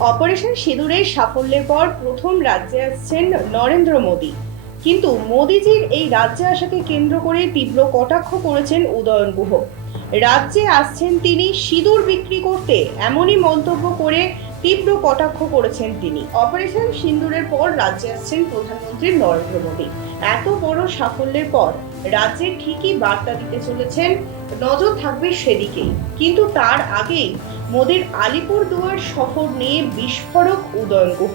Operation সিঁদুরের সাফল্যের পর প্রথম রাজ্যে আসছেন নরেন্দ্র মোদী। কিন্তু মোদীজির এই রাজ্যে আসাকে কেন্দ্র করে তীব্র কটাক্ষ করেছেন উদয়ন গুহ। রাজ্যে আসছেন তিনি সিঁদুর বিক্রি করতে এমনই মন্তব্য করে তীব্র কটাক্ষ করেছেন তিনি। অপারেশন সিন্দুরের পর রাজ্যে আসছেন প্রধানমন্ত্রী নরেন্দ্র মোদী। এত বড় সাফল্যের পর রাজ্যে ঠিকই বার্তা দিতে চলেছেন, নজর থাকবে সেদিকেই। কিন্তু তার আগেই মোদীর আলিপুরদুয়ার শহর নিয়ে বিস্ফোরক উদয়ন গুহ।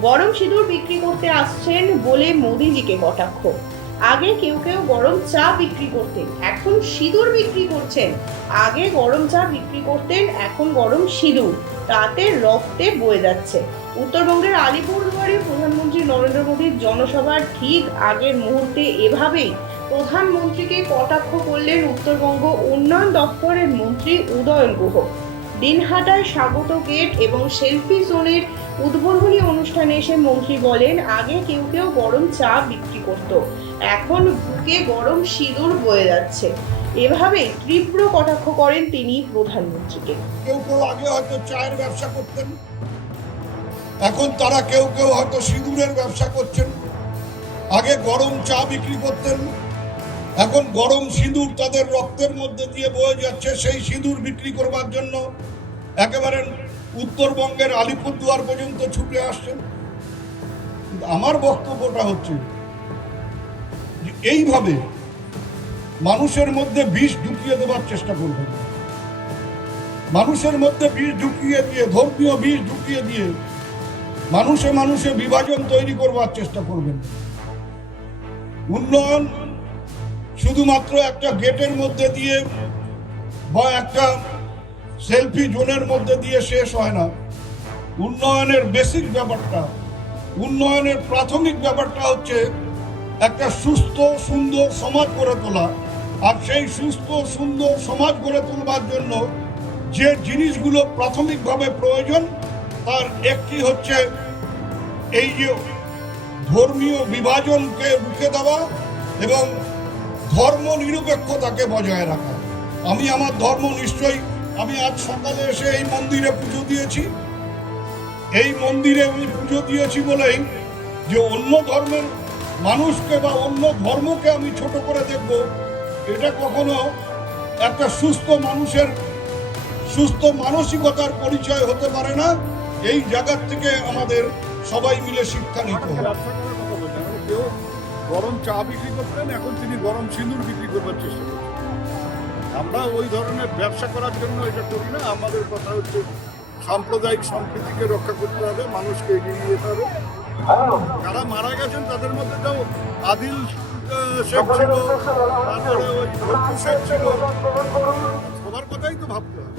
গরম সিঁদুর বিক্রি করতে আসছেন বলে মোদিজিকে কটাক্ষ। আগে কেউ কেউ গরম চা বিক্রি করতেন, এখন সিঁদুর বিক্রি করছেন। আগে গরম চা বিক্রি করতেন, এখন গরম সিঁদুর। তাতে রক্তে বয়ে যাচ্ছে। উত্তরবঙ্গের আলিপুরদুয়ারে প্রধানমন্ত্রী নরেন্দ্র মোদীর জনসভার ঠিক আগের মুহূর্তে এভাবেই প্রধানমন্ত্রীকে কটাক্ষ করলেন উত্তরবঙ্গ উন্নয়ন দপ্তরের মন্ত্রী উদয়ন গুহ। দিনহাটায় স্বাগত গেট এবং সেলফি জোনের উদ্বোধনী অনুষ্ঠানে এসে মন্ত্রী বলেন, আগে কেউ কেউ গরম চা বিক্রি করত। এখন বুকে গরম সিঁদুর বয়ে যাচ্ছে। এভাবে তীব্র কটাক্ষ করেন তিনি প্রধানমন্ত্রীকে। কেউ কেউ আগে হয়তো চায়ের ব্যবসা করতেন। এখন তারা কেউ কেউ হয়তো সিঁদুরের ব্যবসা করছেন। আগে গরম চা বিক্রি করতেন। এখন গরম সিঁদুর তাদের রক্তের মধ্যে দিয়ে বয়ে যাচ্ছে, সেই সিঁদুর বিক্রি করবার জন্য একেবারে উত্তরবঙ্গের আলিপুরদুয়ার পর্যন্ত ছুটে আসছেন আমার বক্তব্যটা হচ্ছে এইভাবে মানুষের মধ্যে বিষ ঢুকিয়ে দেওয়ার চেষ্টা করবেন মানুষের মধ্যে বিষ ঢুকিয়ে দিয়ে, ধর্মীয় বিষ ঢুকিয়ে দিয়ে মানুষে মানুষে বিভাজন তৈরি করবার চেষ্টা করবেন। উন্নয়ন শুধুমাত্র একটা গেটের মধ্যে দিয়ে বা একটা সেলফি জোনের মধ্যে দিয়ে শেষ হয় না। উন্নয়নের বেসিক ব্যাপারটা, উন্নয়নের প্রাথমিক ব্যাপারটা হচ্ছে একটা সুস্থ, সুন্দর সমাজ গড়ে তোলা। আর সেই সুস্থ, সুন্দর সমাজ গড়ে তোলবার জন্য যে জিনিসগুলো প্রাথমিকভাবে প্রয়োজন, তার একটি হচ্ছে এই যে ধর্মীয় বিভাজনকে রুখে দেওয়া এবং ধর্ম নিরপেক্ষতাকে বজায় রাখা। আমি আমার ধর্ম নিশ্চয়ই, আমি আজ সকালে এসে এই মন্দিরে পুজো দিয়েছি। এই মন্দিরে আমি পুজো দিয়েছি বলেই যে অন্য ধর্মের মানুষকে বা অন্য ধর্মকে আমি ছোট করে দেখব, এটা কখনো একটা সুস্থ মানুষের, সুস্থ মানসিকতার পরিচয় হতে পারে না। এই জায়গার থেকে আমাদের সবাই মিলে শিক্ষা নিতে হবে। গরম চা বিক্রি করতেন, এখন তিনি গরম সিঁদুর বিক্রি করবার চেষ্টা করছেন। আমরা ওই ধরনের ব্যবসা করার জন্য এটা করি না, আমাদের কথা হচ্ছে সাম্প্রদায়িক সম্প্রীতিকে রক্ষা করতে হবে, মানুষকে এগিয়ে যেতে হবে। যারা মারা গেছেন, তাদের মধ্যে তো আদিল শেখ ছিল, তারপরে ওই শেখ ছিল। সবার কথাই তো ভাবতে হবে।